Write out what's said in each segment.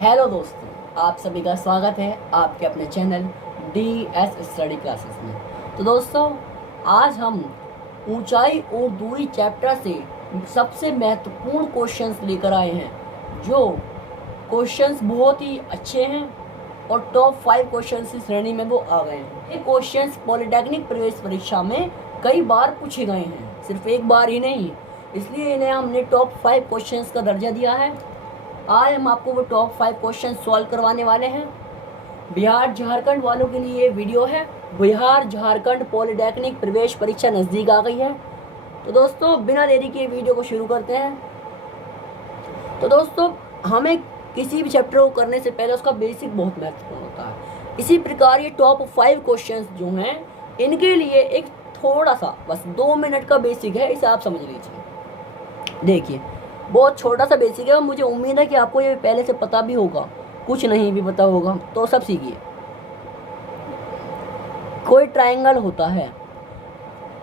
Hello दोस्तों, आप सभी का स्वागत है आपके अपने चैनल DS स्टडी क्लासेस में। तो दोस्तों, आज हम ऊंचाई और दूरी चैप्टर से सबसे महत्वपूर्ण क्वेश्चंस लेकर आए हैं। जो क्वेश्चंस बहुत ही अच्छे हैं और टॉप 5 क्वेश्चंस की श्रेणी में वो आ गए हैं। ये क्वेश्चंस पॉलिटेक्निक प्रवेश परीक्षा में कई बार पूछे गए हैं, सिर्फ एक बार ही नहीं, इसलिए इन्हें हमने टॉप 5 क्वेश्चंस का दर्जा दिया है। आज हम आपको वो टॉप 5 क्वेश्चन सॉल्व करवाने वाले हैं। बिहार झारखंड वालों के लिए ये वीडियो है। बिहार झारखंड पॉलिटेक्निक प्रवेश परीक्षा नज़दीक आ गई है। तो दोस्तों, बिना देरी के वीडियो को शुरू करते हैं। तो दोस्तों, हमें किसी भी चैप्टर को करने से पहले उसका बेसिक बहुत महत्वपूर्ण होता है। इसी प्रकार ये टॉप 5 क्वेश्चन जो हैं, इनके लिए एक थोड़ा सा बस 2 मिनट का बेसिक है, इसे आप समझ लीजिए। देखिए, बहुत छोटा सा बेसिक है। मुझे उम्मीद है कि आपको ये पहले से पता भी होगा, कुछ नहीं भी पता होगा तो सब सीखिए। कोई ट्रायंगल होता है,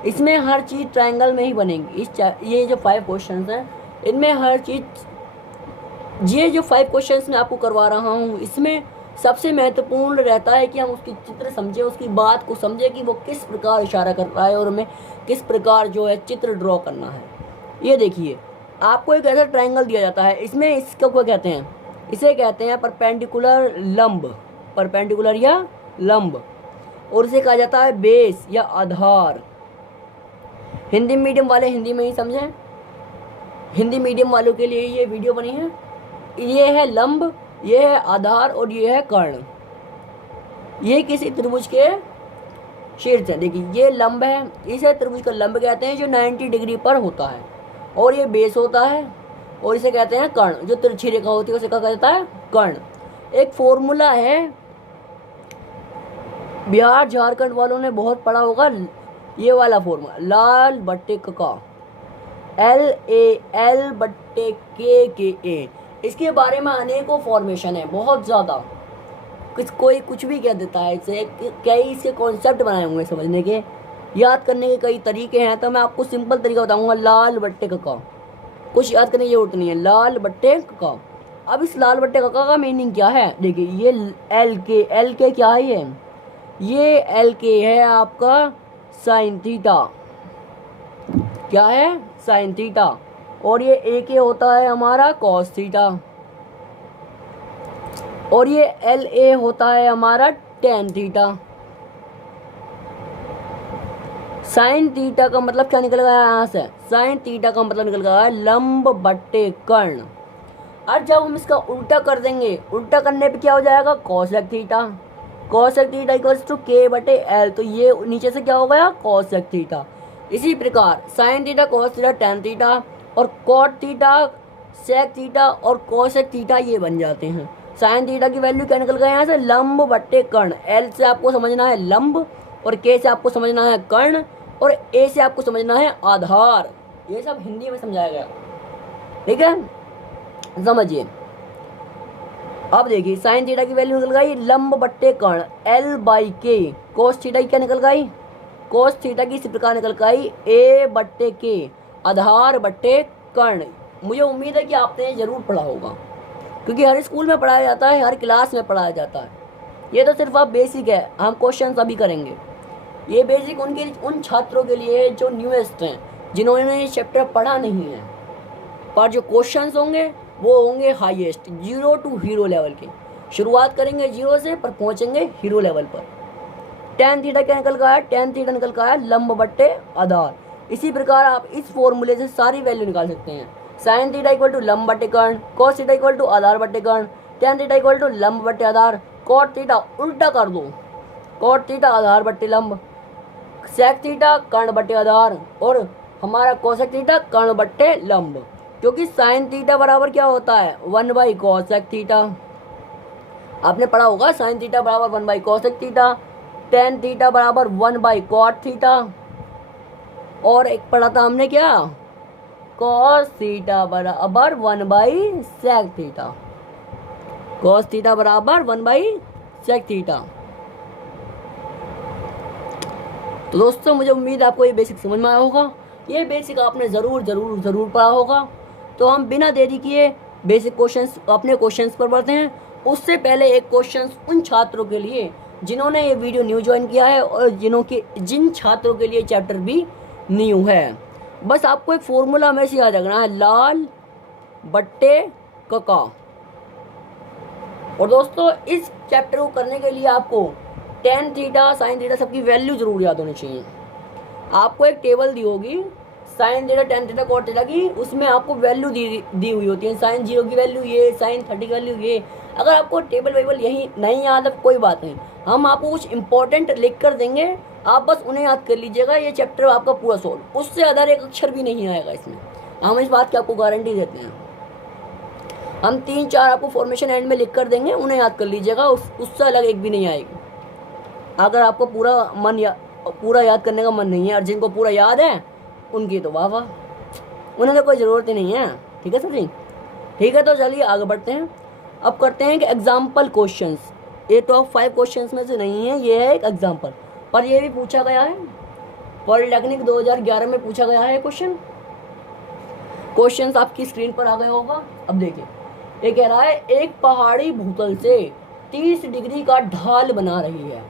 इसमें हर चीज़ ट्रायंगल में ही बनेगी। ये जो 5 क्वेश्चंस हैं, इनमें हर चीज़, ये जो 5 क्वेश्चंस मैं आपको करवा रहा हूँ, इसमें सबसे महत्वपूर्ण रहता है कि हम उसकी चित्र समझें, उसकी बात को समझें कि वो किस प्रकार इशारा कर रहा है और हमें किस प्रकार जो है चित्र ड्रॉ करना है। ये देखिए, आपको एक ऐसा ट्रायंगल दिया जाता है, इसमें इसको क्या कहते हैं? इसे कहते हैं परपेंडिकुलर लंब, परपेंडिकुलर या लंब, और इसे कहा जाता है बेस या आधार। हिंदी मीडियम वाले हिंदी में ही समझें, हिंदी मीडियम वालों के लिए ये वीडियो बनी है। ये है लंब, ये है आधार और ये है कर्ण। ये किसी त्रिभुज के शीर्ष है। देखिए, ये लंब है, इसे त्रिभुज का लंब कहते हैं जो 90 डिग्री पर होता है, और ये बेस होता है, और इसे कहते हैं कर्ण। जो तिरछी रेखा होती है उसे कहा जाता है कर्ण। एक फॉर्मूला है, बिहार झारखंड वालों ने बहुत पढ़ा होगा, ये वाला फॉर्मूला, लाल बट्टे का, LAL/KA। इसके बारे में अनेकों फॉर्मेशन है, बहुत ज़्यादा। कोई कुछ भी कह देता है, इसे कई इसके कॉन्सेप्ट बनाए हुए हैं समझने के, याद करने के कई तरीके हैं। तो मैं आपको सिंपल तरीका बताऊंगा, लाल बट्टे का। कुछ याद करने की जरूरत नहीं है, लाल बट्टे का। अब इस लाल बट्टे का मीनिंग क्या है? देखिए, ये एल के क्या है? ये एल के है आपका साइन थीटा। क्या है? Sine theta. और ये ए के होता है हमारा कॉस थीटा, और ये LA होता है हमारा टेन थीटा। साइन थीटा का मतलब क्या निकल गया यहाँ से? साइन थीटा का मतलब निकल गया है लंब बट्टे कर्ण। और जब हम इसका उल्टा कर देंगे, उल्टा करने पे क्या हो जाएगा? Cosec theta. Cosec theta equals to K/L। तो ये नीचे से क्या हो गया? Cosec theta. इसी प्रकार sine theta, cos theta, tan theta, और कॉट थीटा, सेक थीटा और कॉसेक थीटा ये बन जाते हैं। साइन थीटा की वैल्यू क्या निकल गया यहाँ से? लंब बट्टे कर्ण। L से आपको समझना है लंब, और K से आपको समझना है कर्ण, और A से आपको समझना है आधार। ये सब हिंदी में समझाया गया, ठीक है? समझिए। अब देखिए, साइन थीटा की वैल्यू निकल गई लंब बट्टे कर्ण L/K। कोस थीटा की क्या निकल गई? कोस थीटा की इसी प्रकार निकल गई A/K, आधार बट्टे कर्ण। मुझे उम्मीद है कि आपने जरूर पढ़ा होगा, क्योंकि हर स्कूल में पढ़ाया जाता है, हर क्लास में पढ़ाया जाता है। ये तो सिर्फ आप बेसिक है, हम क्वेश्चन अभी करेंगे। ये बेसिक उन छात्रों के लिए है जो न्यूएस्ट हैं, जिन्होंने ये चैप्टर पढ़ा नहीं है। पर जो क्वेश्चंस होंगे वो होंगे हाईएस्ट, 0 to हीरो लेवल के। शुरुआत करेंगे 0 से, पर पहुंचेंगे हीरो लेवल पर। टेन थीटा क्या निकल गया है? टेन थीटा निकल गया है लंब बट्टे आधार। इसी प्रकार आप इस फॉर्मूले से सारी वैल्यू निकाल सकते हैं। साइन थीटा इक्वल टू लंब बट्टे कर्ण, कॉस थीटा इक्वल टू आधार बट्टे कर्ण, टेन थीटा इक्वल टू लंब बट्टे आधार, कॉट थीटा उल्टा कर दो, कॉट थीटा आधार बट्टे लंब, सेक थीटा कर्ण बट्टे आधार, और हमारा कोसेक थीटा कर्ण बट्टे लंब। क्योंकि साइन थीटा बराबर क्या होता है? 1/कोसेक थीटा। आपने पढ़ा होगा, साइन थीटा बराबर 1/कोसेक थीटा, टेन थीटा बराबर 1/कॉट थीटा, और एक पढ़ा था हमने क्या? कॉस थीटा बराबर 1/सेक थीटा। कॉस थीटा बराबर 1/सेक थीटा। तो दोस्तों, मुझे उम्मीद है आपको ये बेसिक समझ में आया होगा। ये बेसिक आपने ज़रूर ज़रूर ज़रूर पढ़ा होगा। तो हम बिना देरी किए बेसिक क्वेश्चंस अपने क्वेश्चंस पर बढ़ते हैं। उससे पहले एक क्वेश्चन उन छात्रों के लिए जिन्होंने ये वीडियो न्यू ज्वाइन किया है और जिन छात्रों के लिए चैप्टर भी न्यू है। बस आपको एक फॉर्मूला हमें से याद रखना है, लाल बट्टे कका। और दोस्तों इस चैप्टर को करने के लिए आपको टेन थीटा साइन थीटा सबकी वैल्यू जरूर याद होनी चाहिए। आपको एक टेबल दी होगी sine theta tan theta cot theta की, उसमें आपको वैल्यू दी हुई होती है। साइन 0 की वैल्यू ये, साइन 30 की वैल्यू ये। अगर आपको टेबल वेबल यही नहीं याद है कोई बात नहीं, हम आपको कुछ इंपॉर्टेंट लिख कर देंगे, आप बस उन्हें याद कर लीजिएगा, ये चैप्टर आपका पूरा सोल्व। उससे अदर एक अक्षर भी नहीं आएगा इसमें, हम इस बात की आपको गारंटी देते हैं। हम 3-4 आपको फॉर्मेशन एंड में लिख कर देंगे, उन्हें याद कर लीजिएगा, उससे अलग एक भी नहीं आएगी। अगर आपको पूरा याद करने का मन नहीं है, और जिनको पूरा याद है उनकी तो वाह वाह, उन्हें तो कोई ज़रूरत ही नहीं है। ठीक है सर जी, ठीक है। तो चलिए आगे बढ़ते हैं। अब करते हैं कि एग्जाम्पल क्वेश्चंस। ये टॉप 5 क्वेश्चंस में से नहीं है, ये है एक एग्जाम्पल, पर ये भी पूछा गया है, पॉलिटेक्निक 2011 में पूछा गया है क्वेश्चंस आपकी स्क्रीन पर आ गया होगा। अब देखिए, ये कह रहा है एक पहाड़ी भूतल से 30 डिग्री का ढाल बना रही है।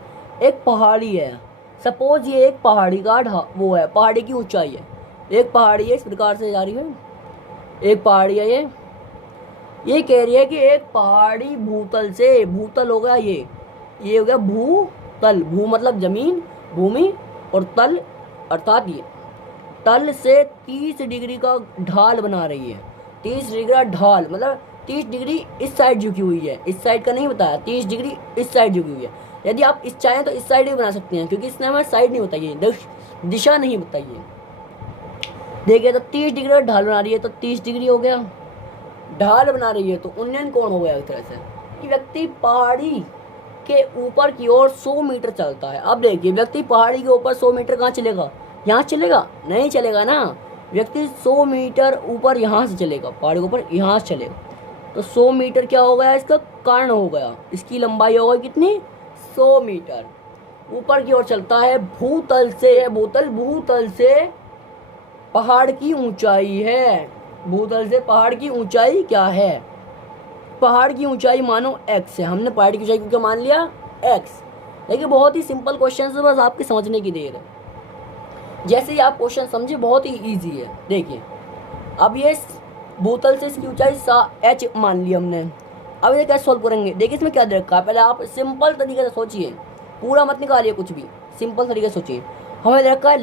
एक पहाड़ी है, सपोज ये एक पहाड़ी का वो है, पहाड़ी की ऊंचाई है, एक पहाड़ी है, इस प्रकार से जा रही है, एक पहाड़ी है ये कह रही है कि एक पहाड़ी भूतल से, भूतल हो गया ये हो गया भूतल, भू मतलब जमीन भूमि, और तल अर्थात ये तल से 30 डिग्री का ढाल बना रही है। 30 डिग्री का ढाल मतलब 30 डिग्री इस साइड झुकी हुई है, इस साइड का नहीं बताया, 30 डिग्री इस साइड झुकी हुई है। यदि आप इस चाहें तो इस साइड भी बना सकते हैं, क्योंकि इसने हमें साइड नहीं बताई है, दिशा नहीं बताई है। देखिए तो 30 डिग्री का ढाल बना रही है, तो 30 डिग्री हो गया, ढाल बना रही है तो उन्नयन कोण हो गया। एक तरह से कि व्यक्ति पहाड़ी के ऊपर की ओर 100 मीटर चलता है। अब देखिए, व्यक्ति पहाड़ी के ऊपर 100 मीटर कहाँ चलेगा, यहाँ चलेगा? नहीं चलेगा ना, व्यक्ति 100 मीटर ऊपर यहाँ से चलेगा, पहाड़ी के ऊपर यहाँ से चलेगा, तो 100 मीटर क्या हो गया, इसका कर्ण हो गया, इसकी लंबाई हो गई कितनी, 100 मीटर। ऊपर की ओर चलता है, भूतल से, भूतल से पहाड़ की ऊंचाई है, भूतल से पहाड़ की ऊंचाई क्या है, पहाड़ की ऊंचाई मानो x है। हमने पहाड़ की ऊंचाई को क्या मान लिया, x। देखिए बहुत ही सिंपल क्वेश्चन है, बस आपके समझने की देर है। जैसे ही आप क्वेश्चन समझे, बहुत ही इजी है। देखिए अब ये भूतल से इसकी ऊंचाई h मान ली हमने। अब ये कैसे सॉल्व करेंगे, देखिए इसमें क्या दे रखा है, पहले आप सिंपल तरीके से सोचिए, पूरा मत निकालिए कुछ भी, सिंपल तरीके से सोचिए। हमें दे रखा है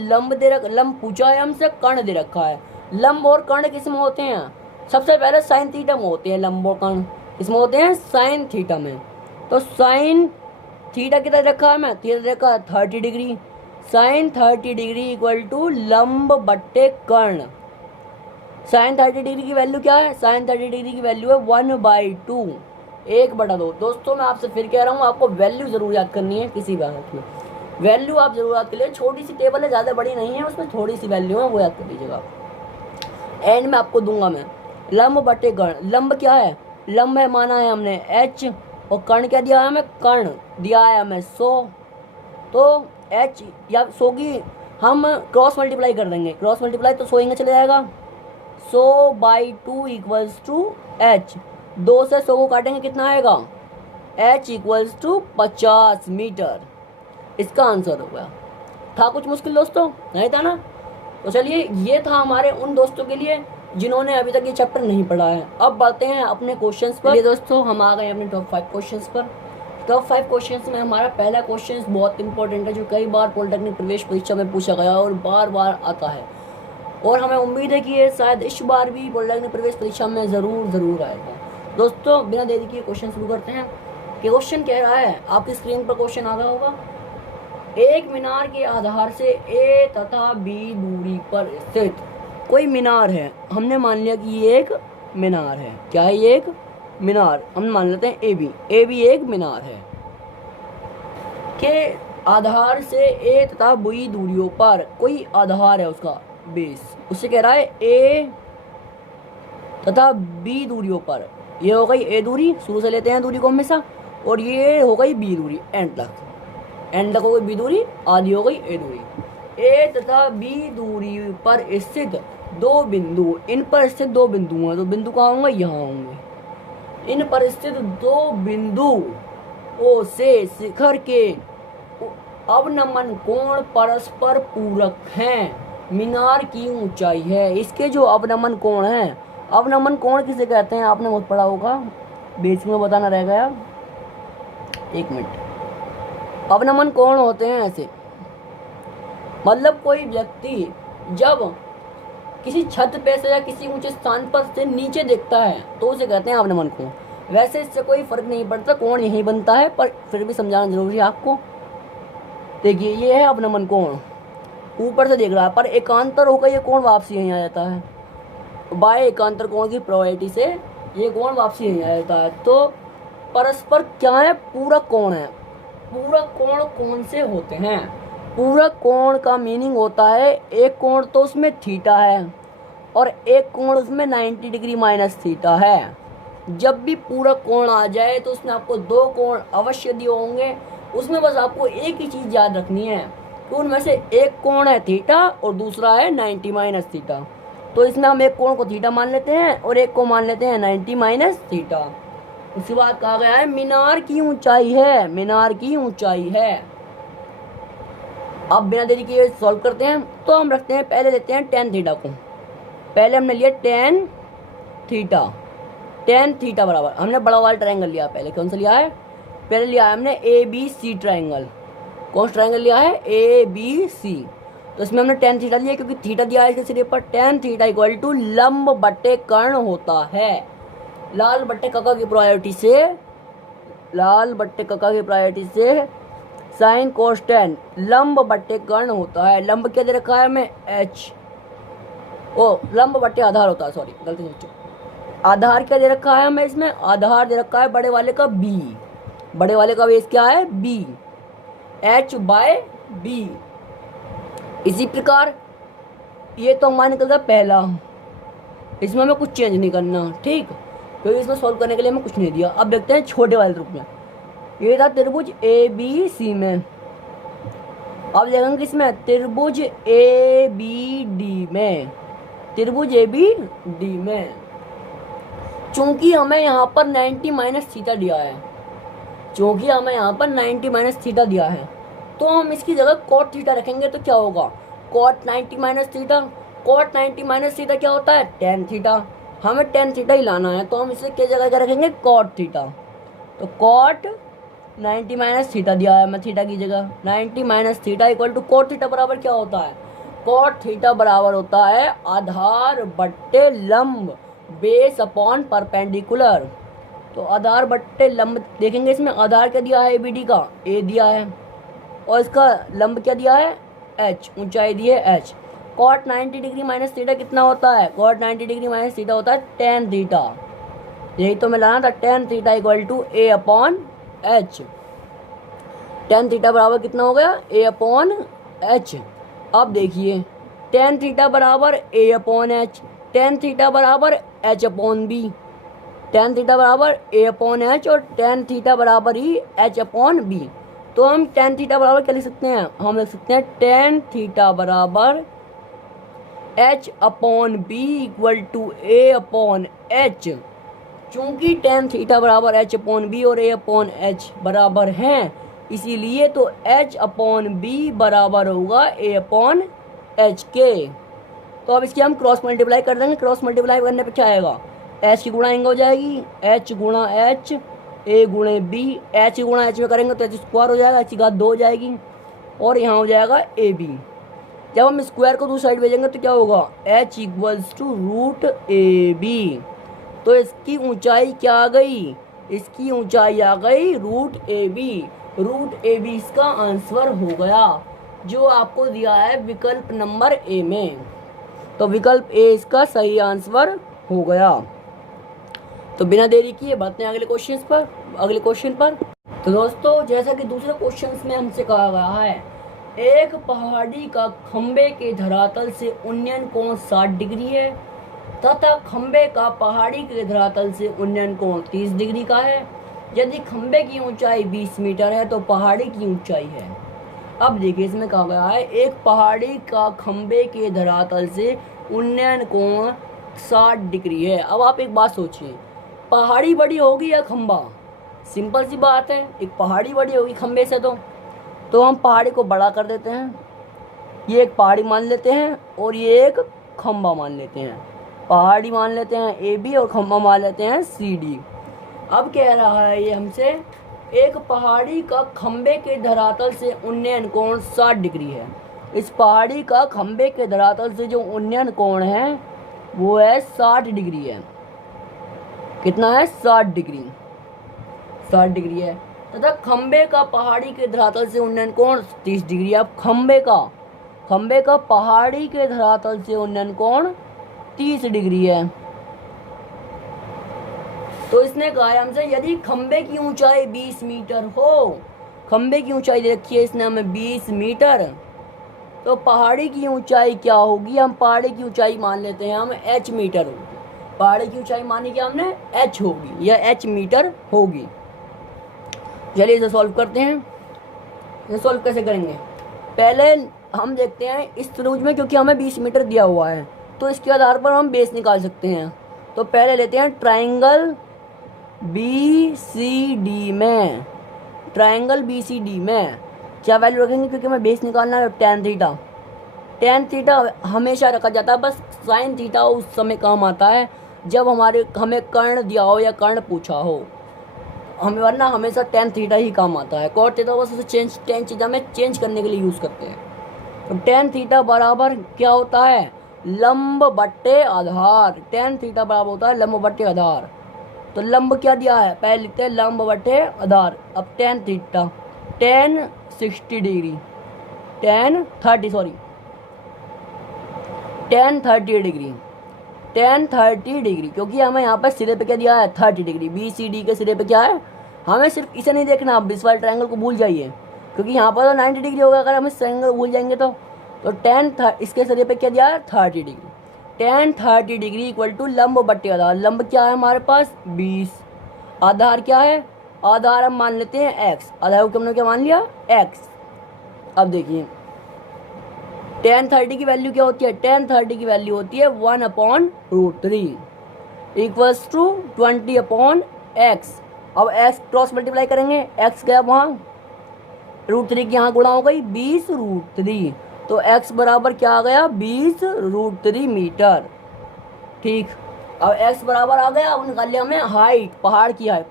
लंब पूछा है हमसे, कर्ण दे रखा है। लंब और कर्ण किस में होते हैं, सबसे पहले साइन थीटा में होते हैं लंब और कर्ण, इसमें होते हैं साइन थीटा में। तो साइन थीटा कितना रखा है, मैं थीटा रखा है 30 degree, sine 30 degree equal to लंब बट्टे कर्ण। साइन 30 डिग्री की वैल्यू क्या है, साइन 30 डिग्री की वैल्यू है 1/2, 1/2। दोस्तों मैं आपसे फिर कह रहा हूँ, आपको वैल्यू जरूर याद करनी है, किसी भी हालत में वैल्यू आप जरूर याद कर लीजिए। छोटी सी टेबल है, ज़्यादा बड़ी नहीं है, उसमें थोड़ी सी वैल्यू है, वो याद कर लीजिएगा। एंड में आपको दूंगा मैं लंब बटे कर्ण। लंब क्या है, लंब है माना है हमने h, और कर्ण क्या दिया है हमें, कर्ण दिया है हमें 100। तो h या 100 की हम क्रॉस मल्टीप्लाई कर देंगे, क्रॉस मल्टीप्लाई तो 100 इंगे चले जाएगा, 100/2 इक्वल्स टू h। 2 से 100 को काटेंगे कितना आएगा, h इक्वल्स टू 50 मीटर। इसका आंसर हो गया। था कुछ मुश्किल दोस्तों, नहीं था ना? तो चलिए, ये था हमारे उन दोस्तों के लिए जिन्होंने अभी तक ये चैप्टर नहीं पढ़ा है। अब बढ़ते हैं अपने क्वेश्चंस पर। ये दोस्तों हम आ गए अपने टॉप 5 क्वेश्चंस पर। टॉप 5 क्वेश्चंस में हमारा पहला क्वेश्चन बहुत इंपॉर्टेंट है, जो कई बार पॉलिटेक्निक प्रवेश परीक्षा में पूछा गया और बार बार आता है, और हमें उम्मीद है कि ये शायद इस बार भी पॉलिटेक्निक प्रवेश परीक्षा में ज़रूर आएगा। दोस्तों बिना देरी के क्वेश्चन शुरू करते हैं। क्वेश्चन कह रहा है, आपकी स्क्रीन पर क्वेश्चन आ गया होगा, एक मीनार के आधार से A तथा B दूरी पर स्थित कोई मीनार है। हमने मान लिया कि ये एक मीनार है। क्या है ये, एक मीनार। हम मान लेते हैं AB एक मीनार है के आधार से A तथा B दूरियों पर कोई आधार है, उसका बेस। उससे कह रहा है A तथा B दूरियों पर, ये हो गई A दूरी, शुरू से लेते हैं दूरी को हमेशा, और ये हो गई B दूरी, एंड तक हो गई B दूरी, आधी हो गई A दूरी। A तथा B दूरी पर स्थित 2 बिंदु, इन पर स्थित 2 बिंदु हैं, तो बिंदु कहाँ होंगे, यहाँ होंगे। इन पर स्थित दो बिंदु ओ से शिखर के अवनमन कोण परस्पर पूरक हैं। मीनार की ऊंचाई है। इसके जो अवनमन कोण है, अवनमन कोण किसे कहते हैं आपने बहुत पढ़ा होगा, बेसिक में बताना रह गया। एक मिनट। अवनमन कोण होते हैं ऐसे, मतलब कोई व्यक्ति जब किसी छत पे से या किसी ऊंचे स्थान पर से नीचे देखता है तो उसे कहते हैं अवनमन कोण। वैसे इससे कोई फर्क नहीं पड़ता, कोण यही बनता है, पर फिर भी समझाना जरूरी है आपको। देखिए ये है अवनमन कोण, ऊपर से देख रहा है, पर एकांतर होकर ये कोण वापसी यहीं आ जाता है। बाय एकांतर कोण की प्रोबेबिलिटी से ये कोण वापसी यहीं आ जाता है। तो परस्पर क्या है, पूरक कोण है। पूरक कोण कौन से होते हैं? पूरक कोण का मीनिंग होता है एक कोण तो उसमें थीटा है और एक कोण उसमें 90 डिग्री माइनस थीटा है। जब भी पूरक कोण आ जाए तो उसमें आपको दो कोण अवश्य दिए होंगे। उसमें बस आपको एक ही चीज़ याद रखनी है कि उनमें से एक कोण है थीटा और दूसरा है 90 माइनस थीटा। तो इसमें हम एक कोण को थीटा मान लेते हैं और एक को मान लेते हैं 90 माइनस थीटा। उसके बाद कहा गया है मीनार की ऊंचाई है, मीनार की ऊंचाई है। अब बिना देरी किए सॉल्व करते हैं। तो हम रखते हैं, पहले लेते हैं टेन थीटा को। पहले हमने लिया टेन थीटा। टेन थीटा बराबर, हमने बड़ा वाला ट्रायंगल लिया। पहले कौन सा लिया है? पहले लिया है हमने ए बी सी ट्रायंगल। कौन सा ट्रायंगल लिया है? A B C. तो इसमें हमने टेन थीटा लिया क्योंकि थीटा दिया है इसके सिरे पर। टेन थीटा इक्वल टू लंब बटे कर्ण होता है। लाल बट्टे कका की प्रायोरिटी से, लाल बट्टे कका की प्रायोरिटी से साइन कोस टेन लंब बट्टे कर्ण होता है। लंब क्या दे रखा है हमें? एच। ओ लंब बट्टे आधार होता है, सॉरी गलती सोचो। आधार क्या दे रखा है हमें? इसमें आधार दे रखा है बड़े वाले का बी। बड़े वाले का बेस क्या है? बी। H by B. इसी प्रकार ये तो हमारा निकल गया पहला, इसमें हमें कुछ चेंज नहीं करना, ठीक। क्योंकि इसमें सॉल्व करने के लिए हमें कुछ नहीं दिया। अब देखते हैं छोटे वाले रूप में। ये था त्रिभुज ए बी सी में। अब देखेंगे किसमें? त्रिभुज ए बी डी में। त्रिभुज ए बी डी में चूंकि हमें यहाँ पर 90 माइनस थीटा दिया है, चूंकि हमें यहाँ पर 90 माइनस थीटा दिया है, तो हम इसकी जगह कॉट थीटा रखेंगे तो क्या होगा? Cot 90 minus theta. Cot 90 minus theta क्या होता है? Tan theta. हमें टेन थीटा ही लाना है, तो हम इसे क्या जगह क्या रखेंगे? Cot theta. तो कॉट 90 माइनस थीटा दिया है, मैं थीटा की जगह 90 minus theta equal to cot theta बराबर क्या होता है? कॉट थीटा बराबर होता है आधार बट्टे लंब बेस अपॉन परपेंडिकुलर। तो आधार बट्टे लंब देखेंगे, इसमें आधार क्या दिया है? एबीडी का ए दिया है और इसका लंब क्या दिया है? एच, ऊंचाई दी है H. Cot 90 degree minus theta कितना होता है? कॉट 90 डिग्री माइनस थीटा होता है टेन थीटा। यही तो मैं लाना था, tan theta equal to A upon H. Tan theta बराबर कितना हो गया? A upon H. अब देखिए टेन थीटा बराबर A upon H, tan theta बराबर H upon B. Tan theta बराबर ए अपॉन एच और टेन थीटा बराबर ही एच अपॉन बी। तो हम टेन थीटा बराबर क्या लिख सकते हैं? हम लिख सकते हैं टेन थीटा बराबर H upon B equal to A upon H. चूंकि टेन थीटा बराबर एच अपॉन बी और ए अपॉन एच बराबर हैं, इसीलिए तो एच अपॉन बी बराबर होगा ए अपॉन एच के। तो अब इसकी हम क्रॉस मल्टीप्लाई कर देंगे। क्रॉस मल्टीप्लाई करने पे क्या आएगा? एच की गुणाएंगे हो जाएगी, एच गुणा एच ए गुणे बी। एच गुणा एच में करेंगे तो एच स्क्वायर हो जाएगा, एच की घात 2 हो जाएगी और यहाँ हो जाएगा ए बी। जब हम स्क्वायर को दूसरी साइड भेजेंगे तो क्या होगा? H equals to root A B. तो इसकी ऊंचाई क्या आ गई? इसकी ऊंचाई आ गई root A B. Root A B इसका आंसर हो गया, जो आपको दिया है विकल्प नंबर ए में। तो विकल्प ए इसका सही आंसर हो गया। तो बिना देरी किए बढ़ते हैं अगले क्वेश्चन पर। तो दोस्तों जैसा कि दूसरे क्वेश्चन में हमसे कहा गया है, एक पहाड़ी का खंबे के धरातल से उन्नयन कोण 60 डिग्री है तथा खंबे का पहाड़ी के धरातल से उन्नयन कोण 30 डिग्री का है। यदि खंबे की ऊंचाई 20 मीटर है तो पहाड़ी की ऊंचाई है। अब देखिए इसमें कहा गया है एक पहाड़ी का खंबे के धरातल से उन्नयन कोण 60 डिग्री है। अब आप एक बात सोचिए, पहाड़ी बड़ी होगी या खंबा? सिंपल सी बात है, एक पहाड़ी बड़ी होगी खंबे से तो हम पहाड़ी को बड़ा कर देते हैं। ये एक पहाड़ी मान लेते हैं और ये एक खंबा मान लेते हैं। पहाड़ी मान लेते हैं AB और खंबा मान लेते हैं CD। अब कह रहा है ये हमसे, एक पहाड़ी का खंबे के धरातल से उन्नयन कोण 60 डिग्री है। इस पहाड़ी का खंबे के धरातल से जो उन्नयन कोण है वो है 60 डिग्री है। कितना है? 60 डिग्री। 60 डिग्री है। तथा खंबे का पहाड़ी के धरातल से उन्नयन कोण 30 डिग्री है। अब खंबे का पहाड़ी के धरातल से उन्नयन कोण 30 डिग्री है। तो इसने कहा है हमसे, यदि खंबे की ऊंचाई 20 मीटर हो, खंबे की ऊंचाई देखिए इसने हमें 20 मीटर, तो पहाड़ी की ऊंचाई क्या होगी? हम पहाड़ी की ऊंचाई मान लेते हैं हम h मीटर होगी। पहाड़ी की ऊंचाई मानी क्या हमने? h होगी या h मीटर होगी। चलिए इसे सॉल्व करते हैं। इसे सॉल्व कैसे करेंगे? पहले हम देखते हैं इस त्रिभुज में, क्योंकि हमें 20 मीटर दिया हुआ है तो इसके आधार पर हम बेस निकाल सकते हैं। तो पहले लेते हैं ट्राइंगल BCD में। ट्राइंगल BCD में क्या वैल्यू रखेंगे? क्योंकि हमें बेस निकालना है। tan थीटा, tan थीटा हमेशा रखा जाता है, बस sin थीटा उस समय काम आता है जब हमें कर्ण दिया हो या कर्ण पूछा हो, वरना हमेशा tan थीटा ही काम आता है। cot थीटा बस उसे tan थीटा में चेंज करने के लिए यूज़ करते हैं। तो tan थीटा बराबर क्या होता है? लंब बट्टे आधार। tan थीटा बराबर होता है लंब बट्टे आधार। तो लंब क्या दिया है? पहले लिखते हैं लंब बट्टे आधार। अब tan theta, tan 60 degree, tan 30 degree, क्योंकि हमें यहाँ पर सिरे पे क्या दिया है? 30 डिग्री। BCD के सिरे पे क्या है? हमें सिर्फ इसे नहीं देखना, आप इस वाले ट्रायंगल को भूल जाइए, क्योंकि यहाँ पर तो 90 डिग्री होगा। अगर हम इस ट्रायंगल को भूल जाएंगे तो इसके सिरे पे क्या दिया है? 30 degree. tan 30 degree equal to लंब बट्टे आधार। लंब क्या है हमारे पास? 20। आधार क्या है? आधार हम मान लेते हैं x। आधार को हमने क्या मान लिया? x। अब देखिए tan 30 की वैल्यू क्या होती है? tan 30 की वैल्यू होती है 1/√3 इक्वल्स टू 20/x। अब x क्रॉस मल्टीप्लाई करेंगे, x गया वहाँ, √3 की यहाँ गुणा हो गई 20√3, तो x बराबर क्या आ गया? 20√3 मीटर। ठीक, अब x बराबर आ गया। अब निकाल लिया हमें हाइट, पहाड़ की हाइट।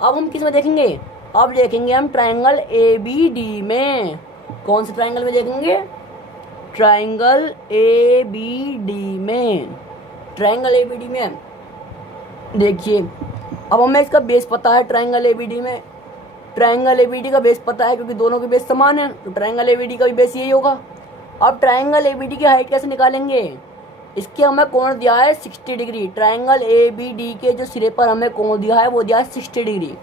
अब हम किस में देखेंगे? अब देखेंगे हम ट्रायंगल ABD में। कौन से ट्रायंगल में देखेंगे? ट्रायंगल ABD में। ट्रायंगल ABD में देखिए, अब हमें इसका बेस पता है। ट्रायंगल ABD में, ट्रायंगल ABD का बेस पता है क्योंकि दोनों के बेस समान है, तो ट्रायंगल ABD का भी बेस यही होगा। अब ट्रायंगल ABD की हाइट कैसे निकालेंगे? इसके हमें कोण दिया है 60 डिग्री। ट्रायंगल ABD के जो सिरे पर हमें कोण दिया है वो दिया है 60 डिग्री।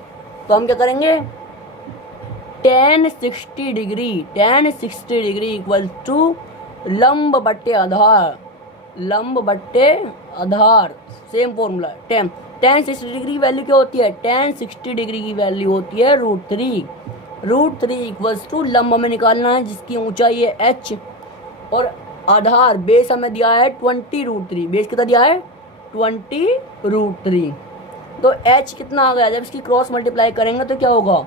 तो हम क्या करेंगे? tan 60 डिग्री इक्वल टू लंब बट्टे आधार। Same formula. tan 60 डिग्री की वैल्यू क्या होती है? tan 60 डिग्री की वैल्यू होती है √3 इक्वल्स टू लंब हमें निकालना है जिसकी ऊंचाई है h, और आधार बेस हमें दिया है 20√3। बेस कितना दिया है? 20√3। तो h कितना आ गया? जब इसकी क्रॉस मल्टीप्लाई करेंगे तो क्या होगा?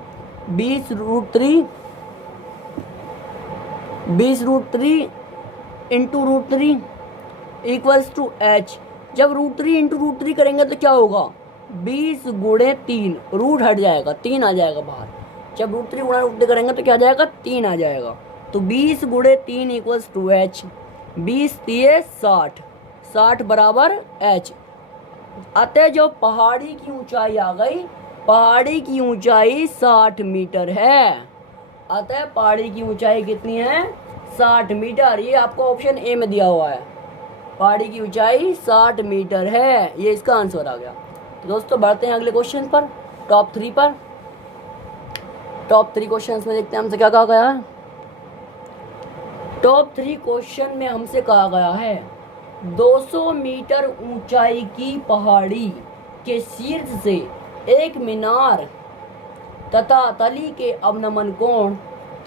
20√3 इंटू √3 इक्वल्स टू h। जब √3 इंटू √3 करेंगे तो क्या होगा? 20 गुणे 3, रूट हट जाएगा, 3 आ जाएगा बाहर। जब √3 गुणा √3 करेंगे तो क्या आ जाएगा? 3 आ जाएगा। तो 20 गुणे 3 इक्वल्स टू h। 20 3 60 बराबर h। अतः जो पहाड़ी की ऊंचाई आ गई, पहाड़ी की ऊंचाई 60 मीटर है। अतः पहाड़ी की ऊंचाई कितनी है? 60 मीटर। ये आपको ऑप्शन ए में दिया हुआ है, पहाड़ी की ऊंचाई 60 मीटर है। ये इसका आंसर आ गया। तो दोस्तों बढ़ते हैं अगले क्वेश्चन पर, टॉप 3 पर। टॉप 3 क्वेश्चंस में देखते हैं हमसे क्या कहा गया है। टॉप 3 क्वेश्चन में हमसे कहा गया है 200 मीटर ऊंचाई की पहाड़ी के शीर्ष से एक मीनार तथा तली के अवनमन कोण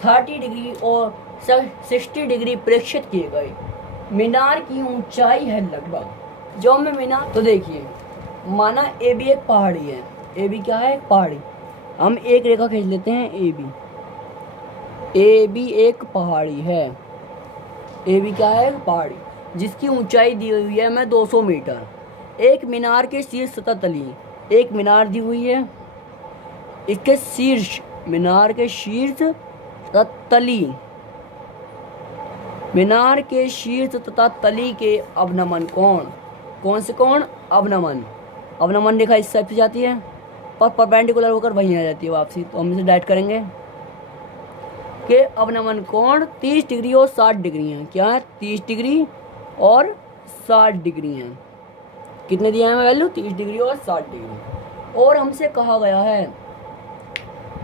30 डिग्री और 60 डिग्री प्रेक्षित किए गए। मीनार की ऊंचाई है लगभग, जो हमें मीनार, तो देखिए माना ए बी एक पहाड़ी है, ए बी क्या है, एक पहाड़ी। हम एक रेखा खींच लेते हैं ए बी, ए बी एक पहाड़ी है, ए बी क्या है, एक पहाड़ी जिसकी ऊंचाई दी हुई है हमें 200 मीटर। एक मीनार के शीर्ष तथा तली, एक मीनार दी हुई है, इसके शीर्ष, मीनार के शीर्ष तथा तली, मीनार के शीर्ष तथा तली के अवनमन कोण, कौन से कोण, अवनमन, अवनमन रेखा इस साइड से जाती है पर परपेंडिकुलर होकर वहीं आ जाती है वापसी, तो हम इसे डायरेक्ट करेंगे कि अवनमन कोण 30 डिग्री और 60 डिग्री हैं। क्या है, 30 डिग्री और 60 डिग्री हैं। कितने दिए हैं वैल्यू, 30 डिग्री और 60 डिग्री। और हमसे कहा गया है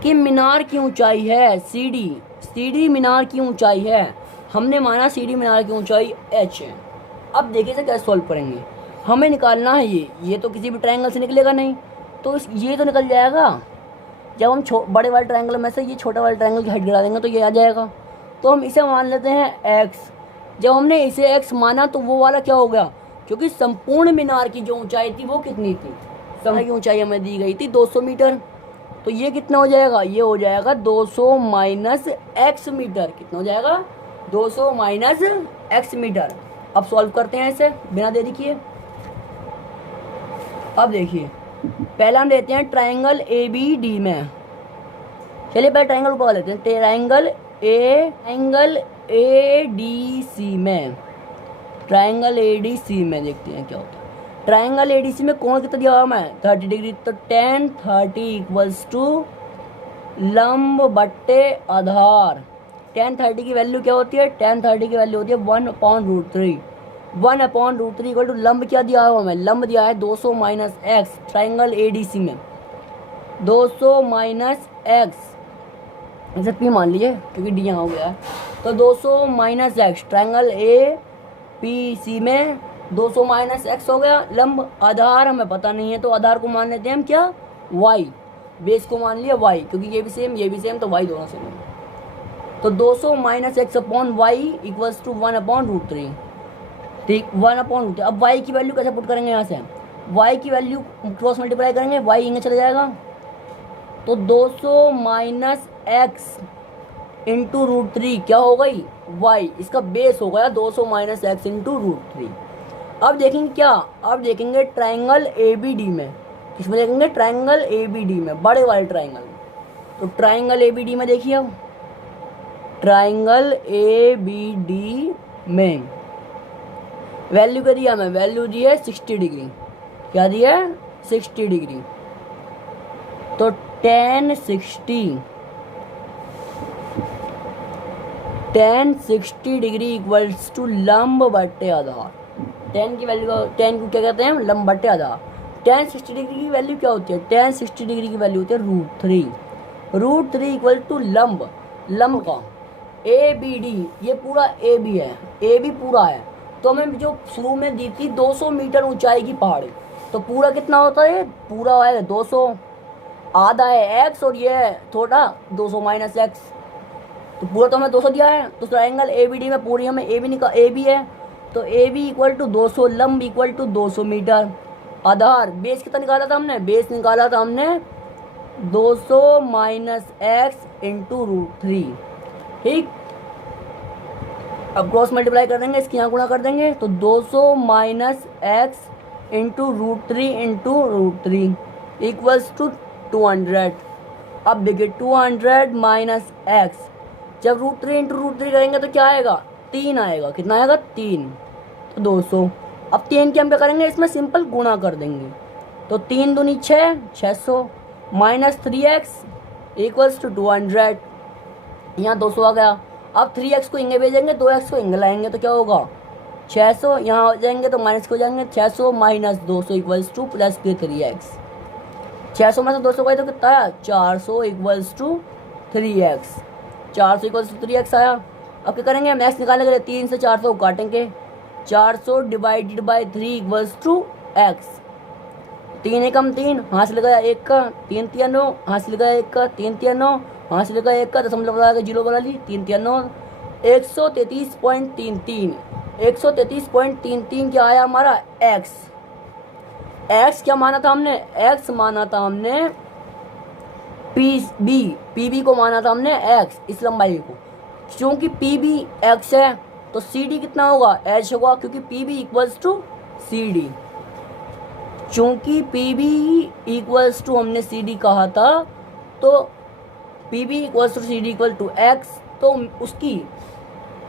कि मीनार की ऊंचाई है सीडी, सीडी मीनार की ऊंचाई है, हमने माना सीडी मीनार की ऊंचाई h है। अब देखिए इसे कैसे सॉल्व करेंगे, हमें निकालना है ये तो किसी भी ट्रायंगल से निकलेगा नहीं, तो ये तो निकल जाएगा। जब हम बड़े वाले ट्रायंगल में से ये छोटे वाले ट्रायंगल की हाइट गिरा देंगे तो ये आ जाएगा। तो हम इसे मान लेते हैं x। जब हमने इसे x माना तो वो वाला क्या हो गया, क्योंकि संपूर्ण मीनार की जो ऊंचाई थी वो कितनी थी, मीनार की ऊंचाई हमें दी गई थी 200 मीटर। तो ये कितना हो जाएगा, ये हो जाएगा 200 माइनस x मीटर। कितना हो जाएगा, 200 माइनस x मीटर। अब सॉल्व करते हैं इसे बिना देरी किए। अब देखिए पहला हम लेते हैं ट्रायंगल ए बी डी में। चलिए पहले ट्रायंगल ऊपर लेते हैं, ट्रायंगल ए डी सी में, ट्रायंगल ए डी सी में देखते हैं क्या होता है। ट्रायंगल ए डी सी में कोण कितना दिया हुआ है, 30 डिग्री। तो tan 30 इक्वल्स टू लंब बट्टे आधार। tan 30 की वैल्यू क्या होती है, tan 30 की वैल्यू होती है 1/√3। 1/√3 इक्वल टू लंब क्या दिया है हमें, लंब दिया है 200 minus x. Triangle A D C में 200 माइनस एक्स, इसे पी मान लीजिए क्योंकि डी यहाँ हो गया है। तो 200 minus x, triangle A P C में 200 माइनस एक्स हो गया। लंब, आधार हमें पता नहीं है तो आधार को मान लेते हैं हम क्या, वाई। बेस को मान लिया वाई, क्योंकि ये भी सेम तो वाई दोनों सेम है। तो 200 minus x upon Y equals to 1/√3। ठीक, 1/√3। अब y की वैल्यू कैसे पुट करेंगे, यहाँ से y की वैल्यू क्रॉस मल्टीप्लाई करेंगे, y यहाँ चला जाएगा। तो 200 माइनस एक्स इंटू √3 क्या हो गई, y। इसका बेस हो गया 200 माइनस एक्स इंटू √3। अब देखेंगे क्या, अब देखेंगे ट्राइंगल ए बी डी में। किसमें देखेंगे, ट्राइंगल ए बी डी में, बड़े वाले ट्राइंगल में। तो ट्राइंगल ए बी डी में देखिए, अब ट्राइंगल ए बी डी में वैल्यू क्या दिया हमें, वैल्यू दी है 60 डिग्री। क्या दिया है, 60 डिग्री। तो tan 60 डिग्री इक्वल्स टू लंब बट्टे आधार। tan की वैल्यू, tan को क्या कहते हैं, लंब बट्टे आधार। tan 60 डिग्री की वैल्यू क्या होती है, tan 60 डिग्री की वैल्यू होती है √3। √3 इक्वल टू लंब, लंब का ए बी डी, ये पूरा ए बी है, ए बी पूरा है। तो हमें जो शुरू में दी थी 200 मीटर ऊंचाई की पहाड़ी, तो पूरा कितना होता है, पूरा है 200, आधा है एक्स और ये है थोड़ा 200 माइनस एक्स। तो पूरा तो हमें 200 दिया है। तो ट्रायंगल ए बी डी में पूरी हमें ए बी है, तो ए बी इक्वल टू 200, लंब इक्वल टू 200 मीटर। आधार, बेस कितना निकाला था हमने, बेस निकाला था हमने 200 माइनस एक्स इंटू √3। ठीक, अब क्रॉस मल्टीप्लाई कर देंगे, इसकी यहाँ गुणा कर देंगे। तो 200 minus x into √3 equals to 200। अब देखिए 200 माइनस एक्स, जब √3 इंटू √3 करेंगे तो क्या आएगा, 3 आएगा। कितना आएगा, 3। तो 200। अब 3 की हम क्या करेंगे, इसमें सिंपल गुणा कर देंगे। तो 3 दूनी 6, 600 माइनस 3x इक्वल्स टू 200। यहाँ 200 आ गया। अब 3x को इंगे भेजेंगे, 2x को इंगे लाएंगे तो क्या होगा, 600। यहाँ हो जाएंगे तो माइनस को जाएंगे, 600 माइनस 200 इक्वल्स टू प्लस के 3x। 600 में से 200 का तो कितना आया, 400 equals to 3x। 400 equals to 3x आया। अब क्या करेंगे, हम x निकालने के लिए 3 से 400 काटेंगे। 400 divided by 3 equals to x। 3 एकम 3, हासिल गया 1 का, 3 3 9, हासिल गया 1 का, 3 3 9, हासिल गया 1 का, दशमलव लगा के 0 बना ली, 3 3 9, 133.33। 133.33 क्या आया हमारा x। एक्स क्या माना था हमने, एक्स माना था हमने पी बी को माना था हमने एक्स, इस लंबाई को। क्योंकि पी बी एक्स है तो सी डी कितना होगा, एच होगा, क्योंकि P B equals to C D. चूँकि पी बी इक्वल्स टू हमने सी डी कहा था, तो P B equals to C D equal to x, तो उसकी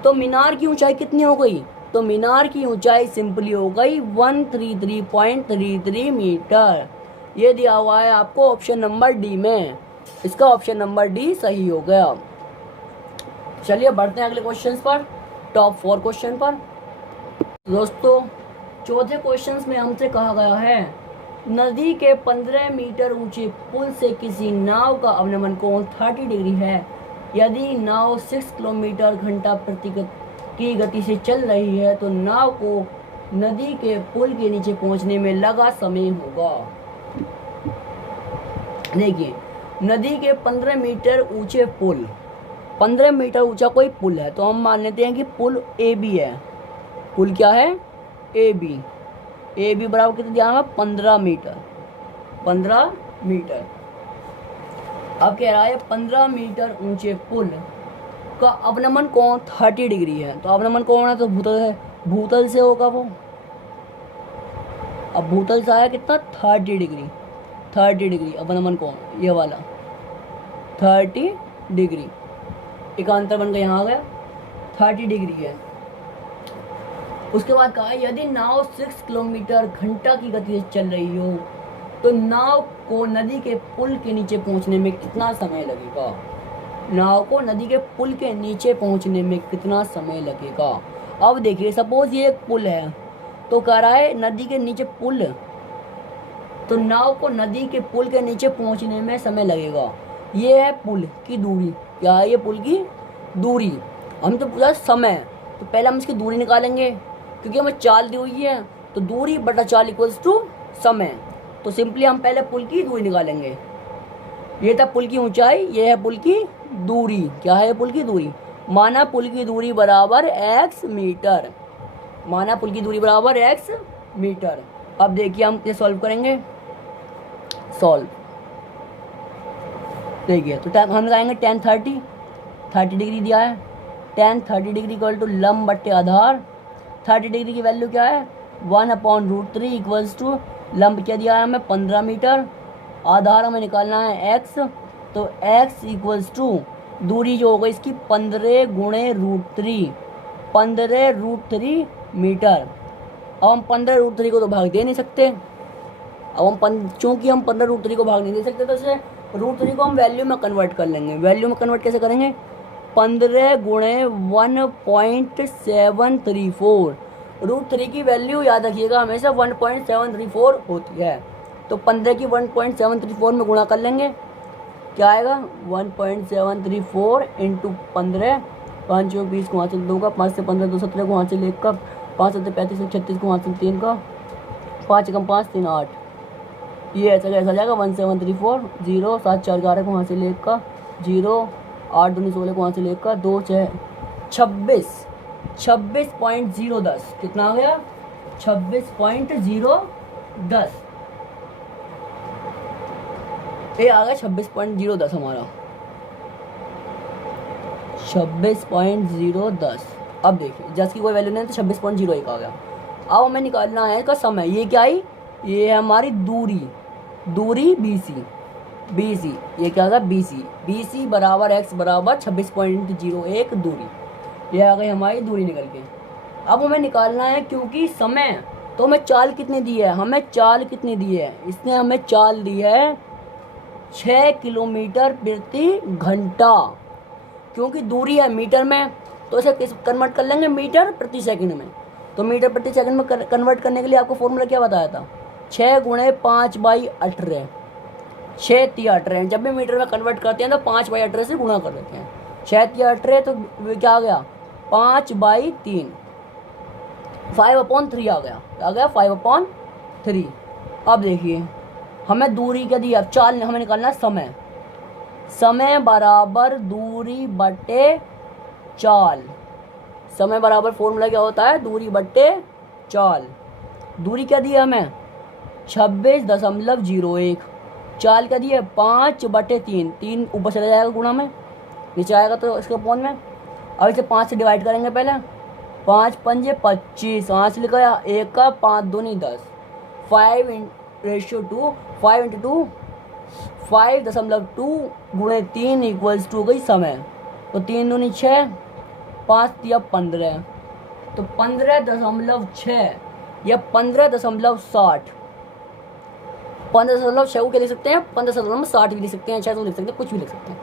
तो मीनार की ऊंचाई कितनी हो गई, तो मीनार की ऊंचाई सिंपली हो गई 133.33 मीटर। ये दिया हुआ है आपको ऑप्शन नंबर डी में, इसका ऑप्शन नंबर डी सही हो गया। चलिए बढ़ते हैं अगले क्वेश्चन पर, टॉप 4 क्वेश्चन पर। दोस्तों चौथे क्वेश्चन में हमसे कहा गया है नदी के 15 मीटर ऊंचे पुल से किसी नाव का अवनमन कोण 30 डिग्री है। यदि नाव 6 किलोमीटर घंटा प्रति की गति से चल रही है तो नाव को नदी के पुल के नीचे पहुंचने में लगा समय होगा। देखिए नदी के 15 मीटर ऊंचे पुल, 15 मीटर ऊंचा कोई पुल है तो हम मान लेते हैं कि पुल ए बी है। पुल क्या है, ए बी। ए बी बराबर कितना दिया है, 15 मीटर, 15 मीटर। अब कह रहा है 15 मीटर ऊंचे पुल का अवनमन कोण 30 डिग्री है। तो अवनमन कोण है तो भूतल है, भूतल से होगा वो। अब भूतल से आया कितना, 30 डिग्री, 30 डिग्री अवनमन कोण, ये वाला 30 डिग्री। एक अंतर बन गया, यहाँ आ गया 30 डिग्री है। उसके बाद कहा यदि नाव 6 किलोमीटर घंटा की गति से चल रही हो तो नाव को नदी के पुल के नीचे पहुंचने में कितना समय लगेगा। नाव को नदी के पुल के नीचे पहुंचने में कितना समय लगेगा। अब देखिए सपोज ये एक पुल है तो कह रहा है नदी के नीचे पुल, तो नाव को नदी के पुल के नीचे पहुंचने में समय लगेगा। ये है पुल की दूरी, क्या है ये पुल की दूरी। हम तो पूछा समय, तो पहले हम इसकी दूरी निकालेंगे क्योंकि हमें चाल दी हुई है, तो दूरी बटा चाल इक्वल्स टू समय। तो सिंपली हम पहले पुल की दूरी निकालेंगे। ये था पुल की ऊंचाई, ये है पुल की दूरी। क्या है पुल की दूरी, माना पुल की दूरी बराबर x मीटर, माना पुल की दूरी बराबर x मीटर। अब देखिए हम ये सॉल्व करेंगे, सॉल्व देखिए तो टाइम हम लगाएंगे tan 30 डिग्री दिया है, tan 30 डिग्री इक्वल टू लंब बट्टे आधार। 30 डिग्री की वैल्यू क्या है, 1/√3 इक्वल्स टू लंब क्या दिया है हमें 15 मीटर, आधार हमें निकालना है x, तो x इक्वल्स टू दूरी जो होगा इसकी 15 गुणे √3, 15√3 मीटर। अब हम 15√3 को तो भाग दे नहीं सकते, अब हम चूँकि हम 15√3 को भाग नहीं दे सकते तो इसे √3 को हम वैल्यू में कन्वर्ट कर लेंगे। वैल्यू में कन्वर्ट कैसे करेंगे, 15 गुणे 1.734। √3 की वैल्यू याद रखिएगा हमेशा 1.734 होती है, तो 15 की 1.734 में गुणा कर लेंगे, क्या आएगा 1.734 इंटू 15, 5 और 20 को वहाँ चल 2 का, 5 से 15 2 17 को वहाँ चल 1 का, 5 से 35 36 को वहाँ चल 3 का, 5 कम 5 3 8, ये ऐसा कैसा जाएगा 1734, 0 7 4 11 को वहाँ से 1 का, 0 8 2 16 को वहाँ से 1 का, 2 6 26.010 कितना आ गया 26.010, ये आ गया 26.010 हमारा 26.010। अब देखिए जस्ट की कोई वैल्यू नहीं तो 26.01 आ गया। अब हमें निकालना है इसका समय, ये क्या आई, ये है हमारी दूरी, दूरी BC, ये क्या होगा BC बराबर x बराबर 26.01 दूरी, ये आ गई हमारी दूरी निकल के। अब हमें निकालना है क्योंकि समय, तो हमें चाल कितनी दी है, हमें चाल कितनी दी है, इसने हमें चाल दी है 6 किलोमीटर प्रति घंटा। क्योंकि दूरी है मीटर में तो इसे किस कन्वर्ट कर लेंगे मीटर प्रति सेकंड में, तो मीटर प्रति सेकंड में कन्वर्ट करने के लिए आपको फॉर्मूला क्या बताया था, 6 गुणे 5/18, 6 3 18। जब भी मीटर में कन्वर्ट करते हैं तो 5/18 से गुणा कर देते हैं, 6 3 18 तो क्या आ गया 5/3, 5/3 आ गया 5/3। अब देखिए हमें दूरी क्या दी, अब चाल हमें निकालना समय, समय बराबर दूरी बटे चाल, समय बराबर फॉर्मूला क्या होता है दूरी बट्टे चाल। दूरी क्या दी है हमें 26.01। चाल क्या दी है 5/3, 3 ऊपर चला जाएगा गुणा में, नीचे आएगा तो इसके अपॉन में। अब इसे 5 से डिवाइड करेंगे पहले, 5 पंजे 25, 5 लिखा है 1 का 5 दूनी 10, 5/2, 5 × 5.2 गुणे 3 इक्वल्स टू गई समय। तो 3 दूनी 6, 5 दिया 15, तो 15.6 या 15.60। 15.6 को क्या लिख सकते हैं, 15.60 भी लिख सकते हैं, 6 लिख सकते हैं, कुछ भी लिख सकते हैं।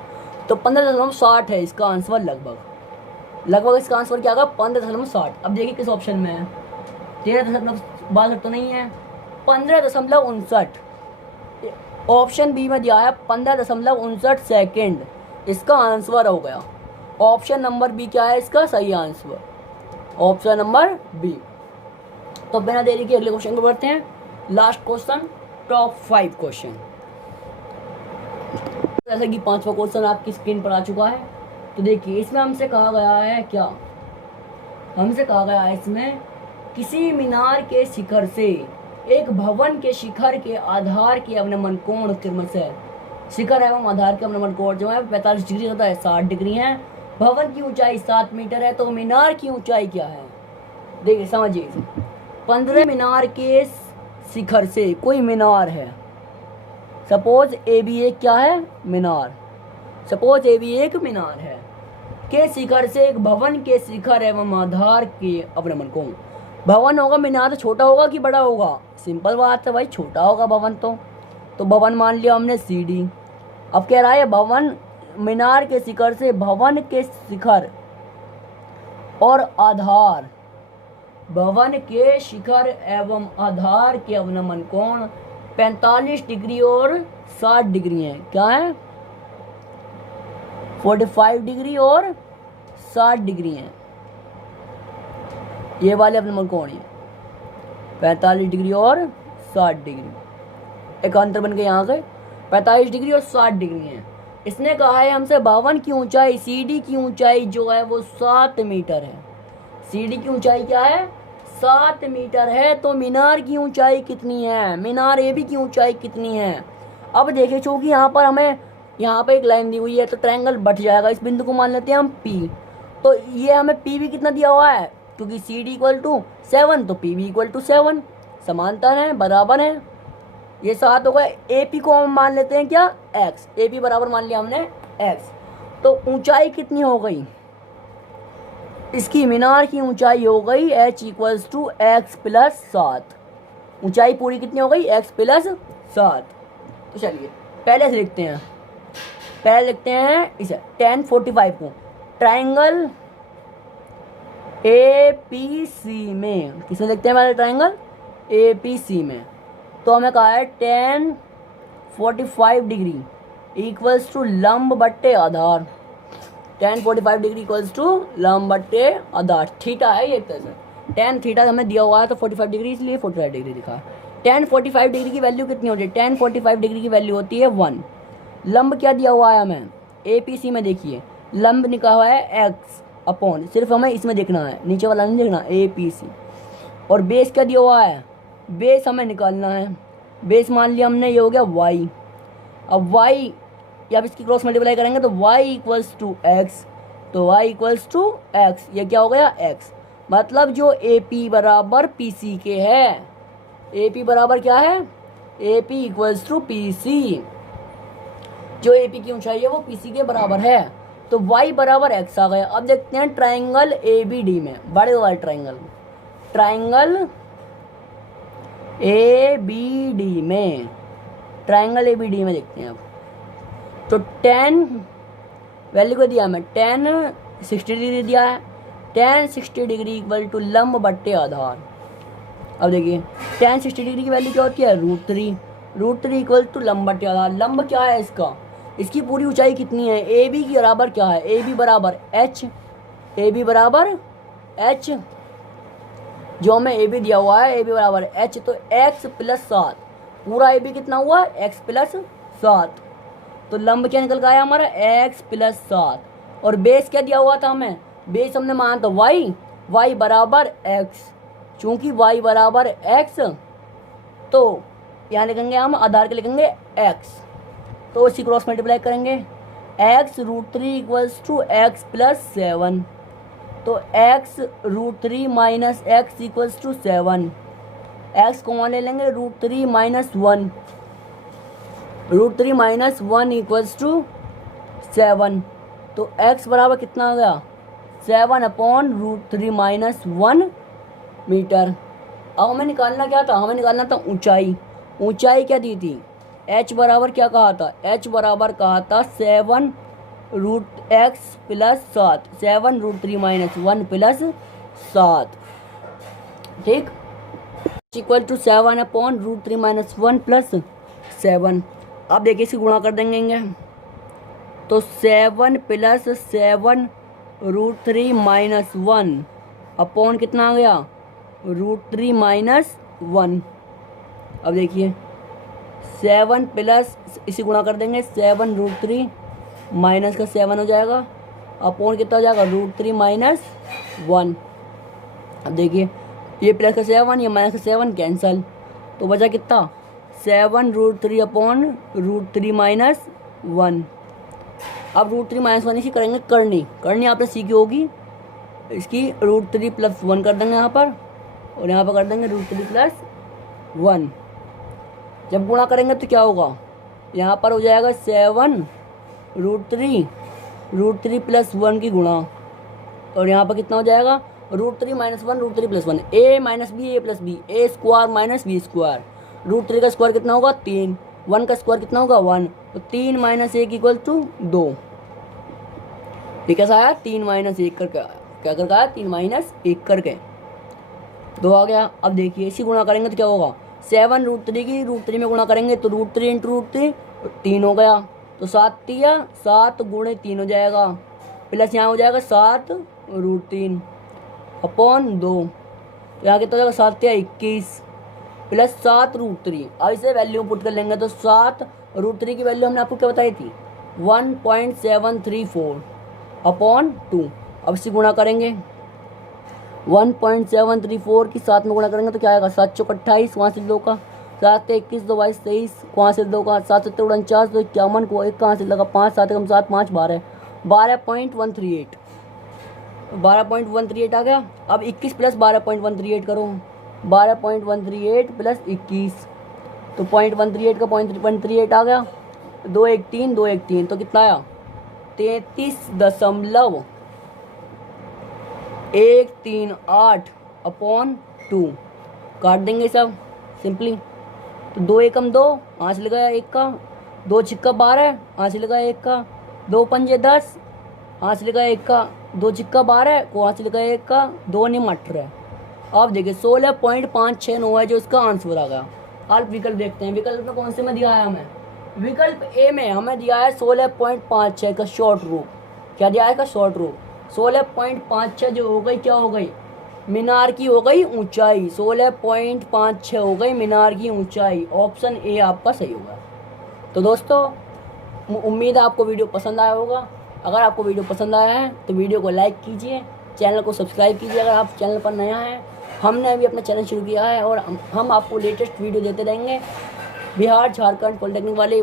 तो 15.60 है इसका आंसर। लगभग इसका आंसर क्या होगा 15.60। अब देखिए किस ऑप्शन में है, 13.62 तो नहीं है, 15.59। ऑप्शन बी में दिया है 15.59 सेकेंड, इसका आंसर हो गया। ऑप्शन नंबर बी क्या है इसका सही आंसर, ऑप्शन नंबर बी। तो बिना देरी के अगले क्वेश्चन को बढ़ते हैं। Last question, top 5 question. जैसे कि 5वां क्वेश्चन आपकी स्क्रीन पर आ चुका है। तो देखिए इसमें हमसे कहा गया है क्या, हमसे कहा गया है इसमें किसी मीनार के शिखर से एक भवन के शिखर के आधार के अवनमन कोण क्रमशः, शिखर एवं आधार के अवनमन कोण जो है 45 डिग्री होता है, 60 डिग्री है। भवन की ऊंचाई 7 मीटर है, तो मीनार की ऊंचाई क्या है। देखिए समझिए इसे, 15 मीनार के शिखर से कोई मीनार है, सपोज ए बी एक क्या है मीनार, सपोज ए बी एक मीनार है, के शिखर से एक भवन के शिखर एवं आधार के अवनमन कोण। भवन होगा, मीनार तो छोटा होगा कि बड़ा होगा, सिंपल बात है भाई, छोटा होगा भवन तो भवन मान लिया हमने सी डी। अब कह रहा है भवन मीनार के शिखर से भवन के शिखर और आधार, भवन के शिखर एवं आधार के अवनमन कोण 45 डिग्री और 60 डिग्री है। क्या है 45 डिग्री और 60 डिग्री है, ये वाले अवनमन कोण है 45 डिग्री और 60 डिग्री। एक अंतर बन के यहाँ गए, 45 डिग्री और 60 डिग्री है। इसने कहा है हमसे भवन की ऊंचाई, सीडी की ऊंचाई जो है वो 7 मीटर है। सीडी की ऊंचाई क्या है 7 मीटर है। तो मीनार की ऊंचाई कितनी है, मीनार ए बी की ऊंचाई कितनी है। अब देखिए चूंकि यहाँ पर हमें यहाँ पे एक लाइन दी हुई है तो ट्रायंगल बट जाएगा, इस बिंदु को मान लेते हैं हम पी। तो ये हमें पी भी कितना दिया हुआ है, क्योंकि सी डी इक्वल टू 7 तो पी बी इक्वल टू 7, समांतर है, बराबर है। ये 7 हो गए। ए पी को हम मान लेते हैं क्या एक्स, ए पी बराबर मान लिया हमने एक्स। तो ऊंचाई कितनी हो गई इसकी, मीनार की ऊंचाई हो गई h equals to x plus 7। ऊंचाई पूरी कितनी हो गई x प्लस 7। तो चलिए पहले से लिखते हैं, पहले लिखते हैं इसे tan 45 को ट्राइंगल ए पी सी में, किसे लिखते हैं पहले ट्राइंगल ए पी सी में। तो हमें कहा है tan 45 डिग्री इक्वल्स टू लंब बट्टे आधार, tan 45 डिग्री इक्वल्स टू लंब बट्टे आधार। थीटा है ये एक तरह से, tan थीटा हमें दिया हुआ है तो 45 डिग्री इसलिए 45 डिग्री लिखा। tan 45 डिग्री की वैल्यू कितनी होती है, tan 45 डिग्री की वैल्यू होती है 1। लंब क्या दिया हुआ है हमें ए पी सी में, देखिए लंब निकाला हुआ है x अपॉन, सिर्फ हमें इसमें देखना है, नीचे वाला नहीं देखना, ए पी सी। और बेस क्या दिया हुआ है, बेस हमें निकालना है। बेस मान लिया हमने, ये हो गया y। अब y या इसकी क्रॉस मल्टीप्लाई करेंगे तो y इक्वल्स टू एक्स, तो y इक्वल्स टू एक्स, ये क्या हो गया x। मतलब जो ए पी बराबर पी सी के है, ए पी बराबर क्या है, A P equals to P C. जो ए पी की ऊंचाई है वो पी सी के बराबर है, तो y बराबर x आ गया। अब देखते हैं ट्राइंगल ए बी डी में, बड़े वाले triangle, triangle A B D में, ट्राइंगल ए बी डी में देखते हैं अब। तो tan वैल्यू को दिया हमें, tan 60 डिग्री दिया है, tan 60 डिग्री इक्वल टू लंब बट्टे आधार। अब देखिए tan 60 डिग्री की वैल्यू क्या होती है, √3 इक्वल टू लंब बट्टे आधार। लंब क्या है इसका, इसकी पूरी ऊंचाई कितनी है, ए बी की बराबर क्या है, ए बी बराबर h, ए बी बराबर h, जो हमें ए बी दिया हुआ है ए बी बराबर h, तो x प्लस 7, पूरा ए बी कितना हुआ x प्लस 7। तो लंब क्या निकल गया हमारा x प्लस 7। और बेस क्या दिया हुआ था हमें, बेस हमने माना था y बराबर x, चूंकि y बराबर x तो यहाँ लिखेंगे हम आधार के लिखेंगे एक्स, तो इसी क्रॉस मल्टीप्लाई करेंगे। X root 3 equals to x plus 7, तो x root 3 minus x equals to 7। X common ले लेंगे, root 3 minus 1, root 3 minus 1 equals to 7, तो एक्स बराबर कितना आ गया 7 अपॉन रूट 3 माइनस 1 मीटर। अब हमें निकालना क्या था, हमें निकालना था ऊंचाई। ऊंचाई क्या दी थी, h बराबर क्या कहा था, h बराबर कहा था 7 root x plus 7, 7 root 3 minus 1 plus 7, ठीक, equal to 7 upon root 3 minus 1 plus 7। अब देखिए इसे गुणा कर देंगे, तो 7 प्लस 7 रूट 3 माइनस 1 अपॉन कितना आ गया रूट 3 माइनस 1। अब देखिए 7 प्लस, इसे गुणा कर देंगे, 7 रूट 3 माइनस का 7 हो जाएगा, अपॉन कितना हो जाएगा रूट 3 माइनस 1। अब देखिए ये प्लस का 7 ये माइनस का 7 कैंसल, तो बचा कितना 7 रूट 3 अपॉन रूट 3 माइनस 1। अब रूट 3 माइनस 1 इसी करेंगे करनी आपने सीखी होगी, इसकी रूट 3 प्लस 1 कर देंगे यहाँ पर, और यहाँ पर कर देंगे रूट 3 प्लस 1। जब गुणा करेंगे तो क्या होगा, यहाँ पर हो जाएगा 7 रूट 3 प्लस 1 की गुणा, और यहाँ पर कितना हो जाएगा root 3 minus 1 root 3 plus 1, A minus B A plus B, A square minus B square. Root 3 का स्क्वायर कितना होगा 3, 1 का स्क्वायर कितना होगा 1, तो 3 माइनस 1 इक्वल टू 2। ये कैसा आया 3 माइनस 1 करके, क्या करके आया 3 माइनस 1 करके 2 आ गया। अब देखिए इसी गुणा करेंगे तो क्या होगा 7 रूट 3 की रूट 3 में गुणा करेंगे तो रूट 3 इंटू रूट 3 3 हो गया, तो 7 गुणे 3 हो जाएगा, प्लस यहाँ हो जाएगा 7 रूट 3 अपॉन 2, यहाँ कितना हो जाएगा 7 21 प्लस 7 रूट 3। अब इसे वैल्यू पुट कर लेंगे, तो 7 रूट 3 की वैल्यू हमने आपको क्या बताई थी 1.734 अपॉन 2। अब इसे गुणा करेंगे 1.734 की 7 में गुणा करेंगे तो क्या आएगा 7 चौक 28, वहाँ से 2 का 7 21 2 22 23, वहाँ से 2 का 7 7 49 2 51 को 1 कहाँ से लगा 5 7 कम 7 5 12 12.138, 12.138 आ गया। अब 21 प्लस 12.138 करो, 12.138 प्लस 21, तो 0.138 का 0.138 आ गया, 213 तो कितना आया 33.138 अपॉन 2। काट देंगे सब सिंपली, तो 2 एकम 2, यहाँ से लगाया 1 का, 2 छिक्का 12, यहाँ से लगाया 1 का, 2 पंजे 10, यहाँ से लगाया 1 का, 2 छिक्का 12 को यहाँ से लगाया 1 का, 2 नहीं 18। अब देखिए 16.569 है जो इसका आंसर आ गया। अब विकल्प देखते हैं, विकल्प में कौन से में दिया है हमें, विकल्प ए में हमें दिया है 16.56 का शॉर्ट रूप। क्या दिया है इसका शॉर्ट रूप, 16.56 जो हो गई क्या हो गई मीनार की हो गई ऊंचाई, 16.56 हो गई मीनार की ऊंचाई। ऑप्शन ए आपका सही होगा। तो दोस्तों उम्मीद है आपको वीडियो पसंद आया होगा। अगर आपको वीडियो पसंद आया है तो वीडियो को लाइक कीजिए, चैनल को सब्सक्राइब कीजिए अगर आप चैनल पर नया हैं। हमने अभी अपना चैनल शुरू किया है और हम आपको लेटेस्ट वीडियो देते रहेंगे। बिहार झारखंड पॉलिटेक्निक वाले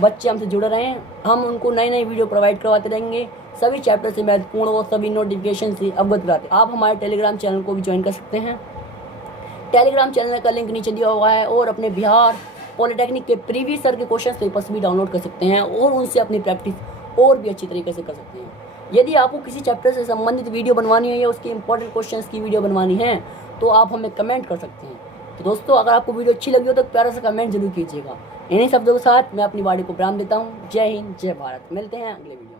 बच्चे हमसे जुड़ रहे हैं, हम उनको नई नई वीडियो प्रोवाइड करवाते रहेंगे, सभी चैप्टर से महत्वपूर्ण और सभी नोटिफिकेशन से अवगत कराते। आप हमारे टेलीग्राम चैनल को भी ज्वाइन कर सकते हैं। टेलीग्राम चैनल का लिंक नीचे दिया हुआ है, और अपने बिहार पॉलिटेक्निक के प्रीवियस ईयर के क्वेश्चन पेपर्स भी डाउनलोड कर सकते हैं और उनसे अपनी प्रैक्टिस और भी अच्छी तरीके से कर सकते हैं। यदि आपको किसी चैप्टर से संबंधित वीडियो बनवानी है या उसके इंपॉर्टेंट क्वेश्चंस की वीडियो बनवानी है तो आप हमें कमेंट कर सकते हैं। तो दोस्तों अगर आपको वीडियो अच्छी लगी हो तो प्यारा सा कमेंट जरूर कीजिएगा। इन्हीं शब्दों के साथ मैं अपनी वाणी को विराम देता हूँ। जय हिंद, जय भारत। मिलते हैं अगले वीडियो।